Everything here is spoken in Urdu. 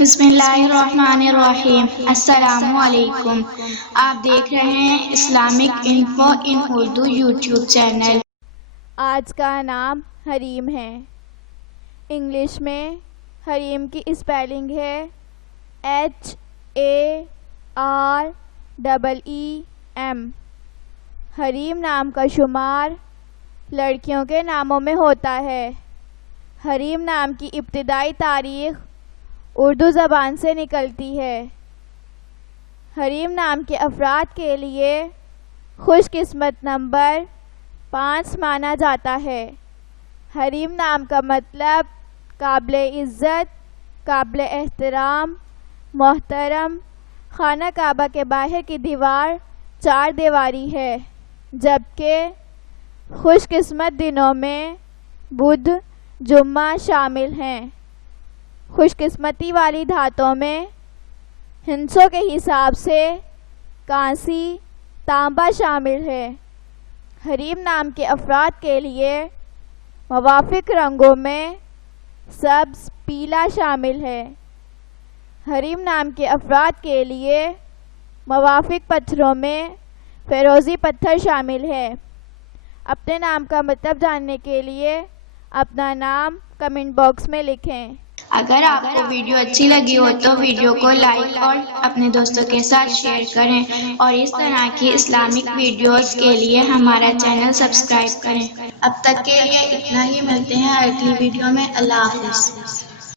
بسم اللہ الرحمن الرحیم۔ السلام علیکم۔ آپ دیکھ رہے ہیں اسلامک انفو ان اردو یوٹیوب چینل۔ آج کا نام حریم ہے۔ انگلش میں حریم کی اسپیلنگ ہے HAREEM۔ حریم نام کا شمار لڑکیوں کے ناموں میں ہوتا ہے۔ حریم نام کی ابتدائی تاریخ اردو زبان سے نکلتی ہے۔ حریم نام کے افراد کے لیے خوش قسمت نمبر 5 مانا جاتا ہے۔ حریم نام کا مطلب قابل عزت، قابل احترام، محترم۔ خانہ کعبہ کے باہر کی دیوار 4 دیواری ہے، جبکہ خوش قسمت دنوں میں بدھ، جمعہ شامل ہیں۔ خوش قسمتی والی دھاتوں میں ہندسوں کے حساب سے کانسی، تانبا شامل ہے۔ حریم نام کے افراد کے لیے موافق رنگوں میں سبز، پیلا شامل ہے۔ حریم نام کے افراد کے لیے موافق پتھروں میں فیروزی پتھر شامل ہے۔ اپنے نام کا مطلب جاننے کے لیے اپنا نام کمنٹ باکس میں لکھیں۔ اگر آپ کو ویڈیو اچھی لگی ہو تو ویڈیو کو لائک اور اپنے دوستوں کے ساتھ شیئر کریں، اور اس طرح کی اسلامک ویڈیوز کے لیے ہمارا چینل سبسکرائب کریں۔ اب تک کے لیے اتنا ہی، ملتے ہیں اگلی ویڈیو میں۔ اللہ حافظ۔